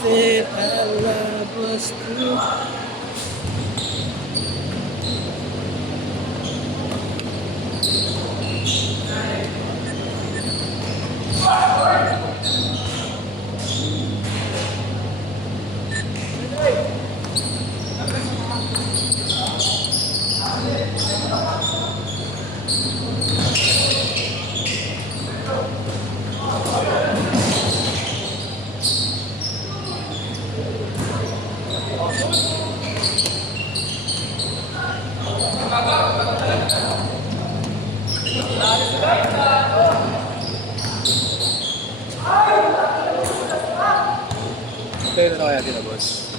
Said I love us too. Tayo na kaya din, boss.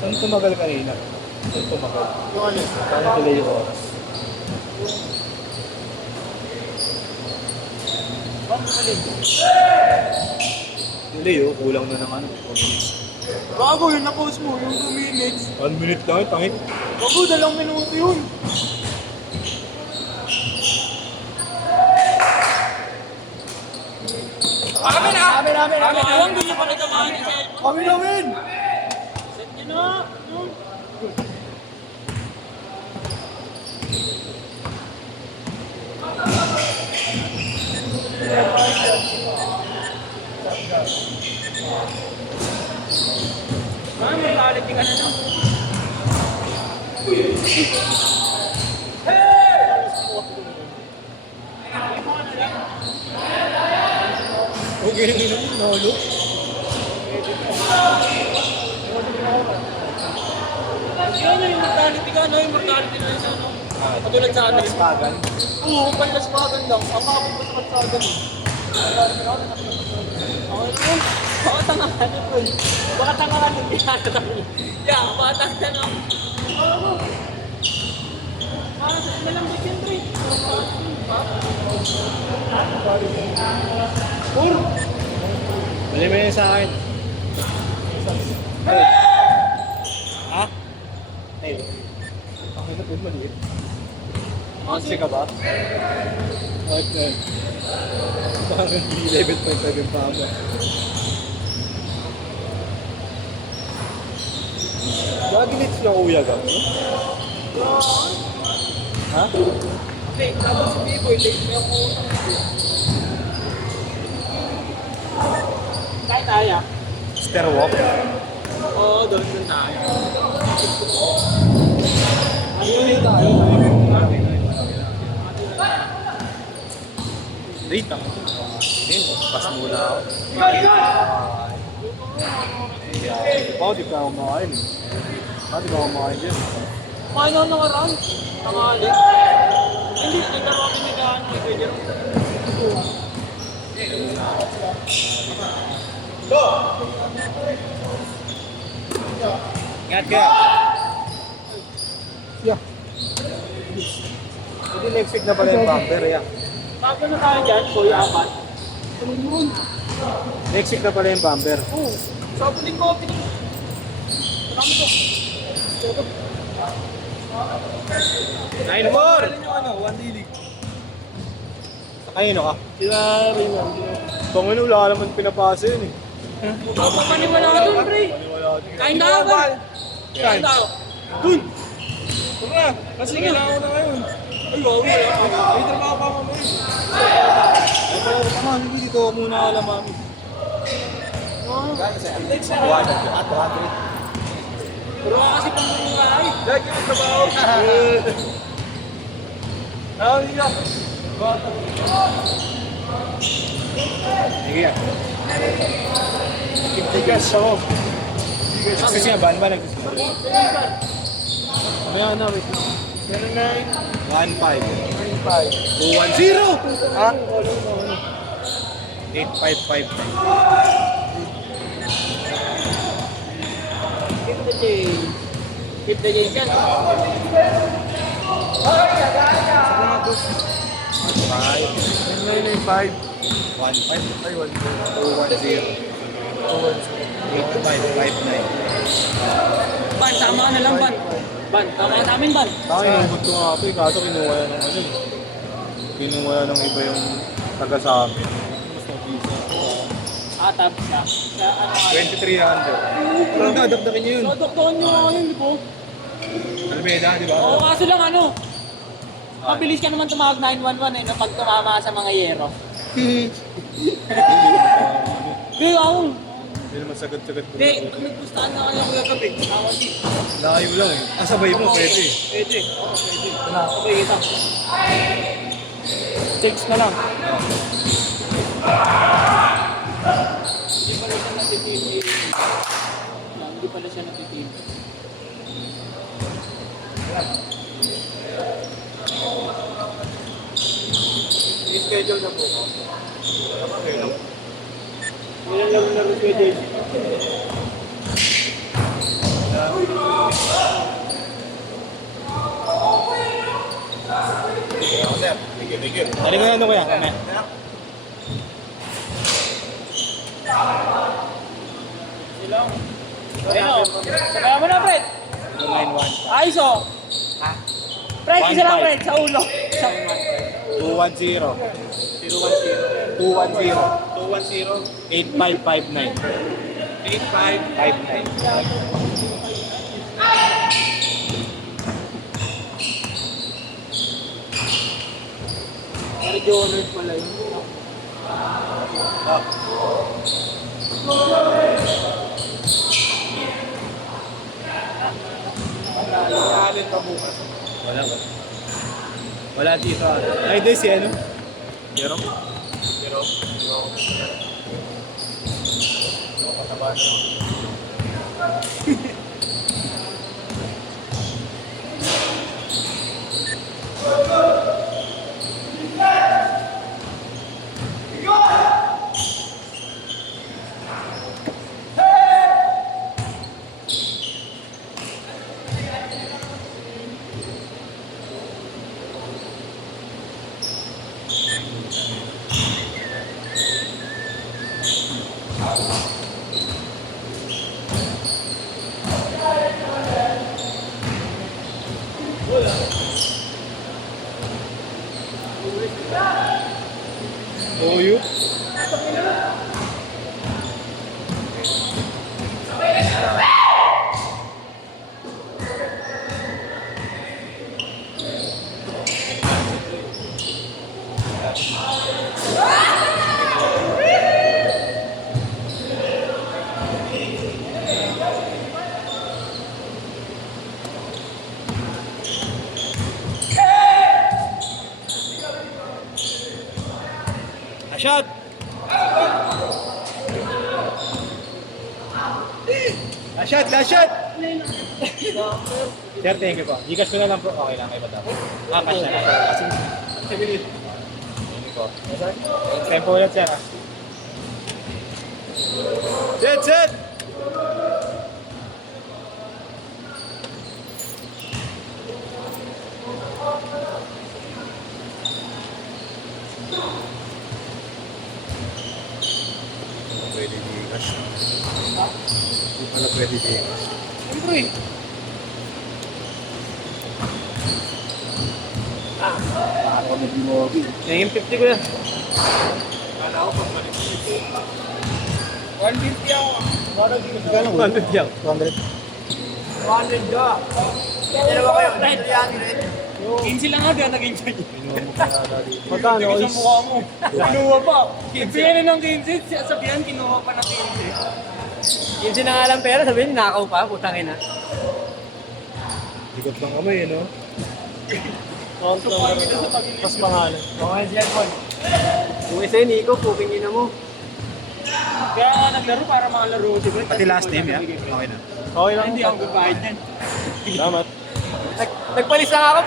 Saan tumagal kanina? Saan tumagal? Yung ano? Saan delay yung oras? Bakit alin? Delay kulang na ng ano, 4 minutes. Bago yun na-post mo, yung 2 minutes. 1 minute lang, tangit. Bago, 2 minuto yun. Amin! Alam, gusto pa nagkamahan ni Seth. Amin! Seth yun na. Mami, quality ka na lang. Okay na yun, nahulog. Yun yung mortality ka, yung mortality na yun, ano? Katulad sa atin. Pagan. Oo, panlaspagan lang. Ang makapag pa sa kalsagan. Baka tangahan ito eh. Baka tangahan yung pinatang. Yeah, baka tangahan ako. Parang sa malambot yun, Dre. Bali mo yun sa akin. Ha? Ay. Okay na po, maliit. Kasi ka ba? What the? Parang 11.7 pa ako. Lagi nito siya kuya ka? Ha? Okay, tapos si Biboy, late mo yung utang. Kahit tayo. Stairwalk? Oo, doon tayo. Ano tayo? Late ako. din. Pas muna ako. Di pa ako makain. Di ba ako makain dyan? Kumain ako ng around. Tangali. Hindi, nagkaroon kami nag-ano. Pwede rin. Ingat ka! Yeah. Hindi next week na pala yung bumper, yeah. Bago na tayo dyan, Kuya Apat. Next week na pala yung bumper. Oo. Sa opening ko, opening. Marami to. Nine more! Ano, one daily. Kanino ka? Sila Raymond. Pangino, wala ka naman pinapasa yun eh. Paniwala ka dun, pre. Kain na ako. Kain na ako. Dun! Tara, kasi kailangan ko na ngayon. Ay, wow, may trabaho pa mamaya. Ay, pala ko pa mami, dito ako muna alam mami. Pero kasi pang mga ay. Lagi mo trabaho. Ay, yeah. Sige yan. Tigas ako. Kasi nga, ban ba nagsisimula? Kaya na, wait lang. 1-5. 2-1-0! Ha? 8-5-5. Keep the change. Keep the change yan. 5. 1-5. Ay, 2-1-0. 8-5-5-9. Ban, tama ka na lang, Ban. Ban, tama ka namin, Ban. Bakit inubot ko nga ito eh, kaso kinuha yan ng ano eh. Kinuha yan ng iba yung taga sa amin. Mas mabisa. Tapos siya. Siya, ano, 2300. Parang dadagdakin niyo yun. doktoran nyo ako yun, di po? Almeda, di ba? Oo, kaso lang ano. Mabilis ka naman tumawag 911 eh, no, pag tumama sa mga yero. Hindi, ako. Hindi naman sagad-sagad ko. Hindi, pag nagpustahan na kanya kuya gabi, tawag di. Layo lang eh. Sabay mo, pwede. Pwede, oo, pwede. Sabay kita. Text na lang. Hindi pala siya natitindi. Hindi pala siya natitindi. I-schedule na po. Okay lang. Ilan lang na pwede. Ano nga ano kuya? Kame? Ayun, sabaya mo na, Fred. 291. Ayos o. Fred, isa lang, Fred, sa ulo. 210. 210. 8559. 8559. Medyo honored pala yun. Alin pa bukas? Wala ba? Wala dito. Ay, di si ano? Jerome? Jerome? Pataba na. Toyo? shot, last shot! Sir, thank you po. Gcash ko na lang po. Okay lang, kayo ba dapat? Cash na lang. Sige. Thank you po. Tempo ulit, sir. Set, set! Pwede Gcash. Hindi pala pwede Gcash. Siyempre. Yung 50 ko yan. 150 ako. Gano'n? 100 yan. 200. 100 ka. Dalawa kayo. Red. 15 lang aga, naging sa'yo. Magkano? Tingnan sa mukha mo. Kinuha pa. 15 yan ng 15. Sabihan, kinuha pa ng 15. 15 na nga lang pera, sabihin, nakaw pa, putang ina. Bigot ng kamay, no? Mas mahal. Okay, siya, Paul. Kung isa yun, Nico, puking ina mo. Kaya nga naglaro para makalaro. Pati last name, ya? Okay na. Okay lang. Hindi ako babayad yan. Salamat. Nagpalis lang ako.